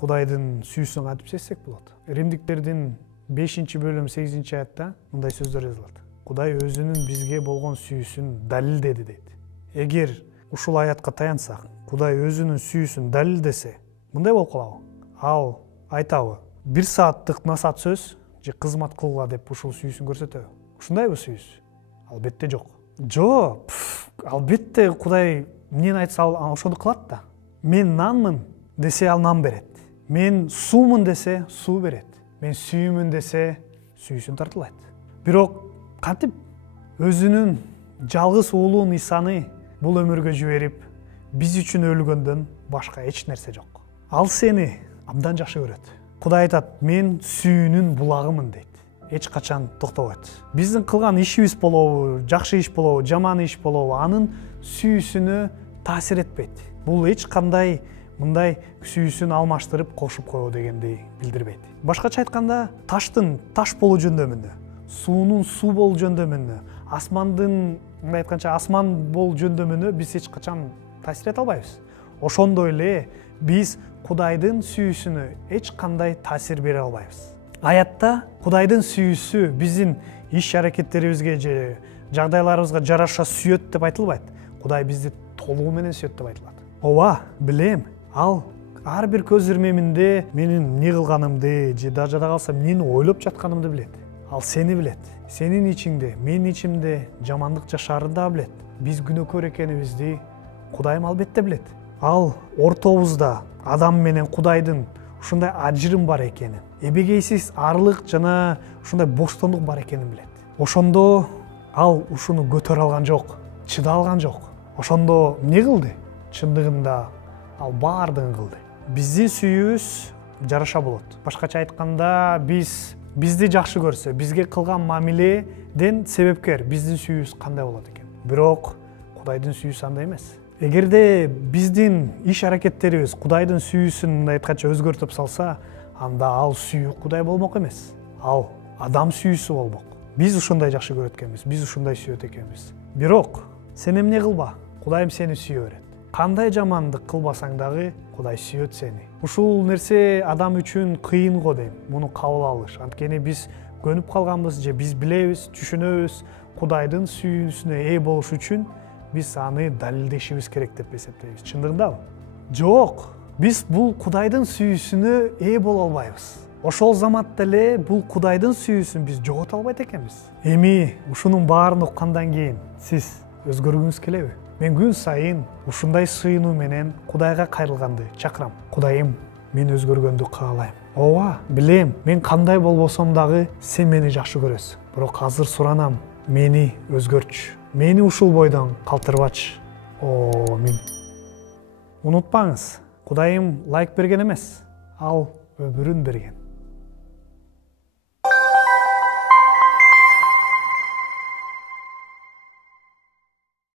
Кудайдын сүйүүсүн кантип сезсек болот? Римдиктердин 5-бөлүм 8-аятта мындай сөздөр жазылат. Кудай өзүнүн бизге болгон сүйүүсүн далилдеди дейт. Эгер ушул аятка таянсак, Кудай өзүнүн сүйүүсүн далилдесе, мындай болуп калабы? Ал айтабы, 1 сааттык насаат сөз же кызмат кылгыла деп ушул сүйүүсүн көрсөтөбү? Ушундайбы сүйүүс? Албетте жок. Жок, албетте Кудай эмнени айтса ал ошону кылат да. Мен нанмын десе ал нан берет. Мен суумун десе суу берет. Мен сүйүүмүн десе сүйүүсүн тартылайт. Бирок кантип өзүнүн жалгыз уулун Исаны бул өмүргө жиберип, биз үчүн өлгөндөн башка эч нерсе жок. Ал сени абдан жакшы көрөт. Кудай айтат, мен сүйүүнүн булагымын дейт. Эч качан токтобойт. Биздин кылган ишибиз болобу, жакшы иш болобу, жаман иш болобу, анын сүйүүсүнө таасир этпейт. Бул эч кандай мындай сүйүүсүн алмаштырып кошуп коебу дегенди билдирбейт. Башкача айтканда, таштын таш болуу жөндөмүнө, суунун суу болуу жөндөмүнө, асмандын мындай айтканча асман болуу жөндөмүнө биз эч качан таасир эте албайбыз. Ошондой эле биз Кудайдын сүйүүсүнө эч кандай таасир бере албайбыз. Аятта Кудайдын сүйүүсү биздин иш-аракеттерибизге же жагдайларыбызга жараша сүйөт деп айтылбайт. Кудай бизди толугу менен сүйөт деп айтылат. Ооба, билем. Ал ар бир көз ирмеминде менин эмне кылганымды же дажада калса эмнени ойлоп жатканымды билет. Ал сени билет. Сенин ичиңде, менин ичимде жамандык жашаарын да билет. Биз күнөөкөр экенибизди Кудайым албетте билет. Ал ортобузда адам менен Кудайдын ушундай ажырым бар экенин, эбегейсиз арлык жана ушундай боштондук бар экенин билет. Ошондо ал ушуну көтөрө алган жок, чыда алган жок. Ошондо эмне кылды? Чындыгында ал баардыгын кылды. Биздин сүйүүбүз жараша болот. Башкача айтканда, бизди жакшы көрсө, бизге кылган мамиледен себепкер биздин сүйүүбүз кандай болот экен? Бирок Кудайдын сүйүүсү андай эмес. Эгерде биздин иш-аракеттерибиз Кудайдын сүйүүсүн мындай айтканча өзгөртүп салса, анда ал сүйүү Кудай болмок эмес. Ал адам сүйүүсү болмок. Биз ушундай жакшы көрөт экенбиз, биз ушундай сүйөт экенбиз. Бирок сен эмне кылба? Кудайым сени сүйө берет. Кандай жамандык кылбасаң дагы Кудай сүйөт сени. Ушул нерсе адам үчүн кыйын го дейм, муну кабыл алыш. Анткени биз көнүп калганбыз же биз билебиз, түшүнөбүз, Кудайдын сүйүүсүнө ээ болуш үчүн биз аны далилдешибиз керек деп эсептейбиз. Чындыгындабы? Жок. Биз бул Кудайдын сүйүүсүнө ээ боло албайбыз. Ошол заматта эле бул Кудайдын сүйүүсүн биз жогото албайт экенбиз. Эми ушунун баарын уккандан кийин сиз өзгөргүңүз келеби? Мен күн сайын ушундай сыйынуу менен Кудайга кайрылганды чакырам. Кудайым, мен өзгөргөндү каалайм. Ооба, билем, мен кандай болбосом дагы сен мени жакшы көрөсүң. Бирок азыр суранам, мени өзгөртчү. Мени ушул бойдон калтырбачы. Амин. Унутпаңыз, Кудайым лайк берген эмес, ал өмүрүн берген.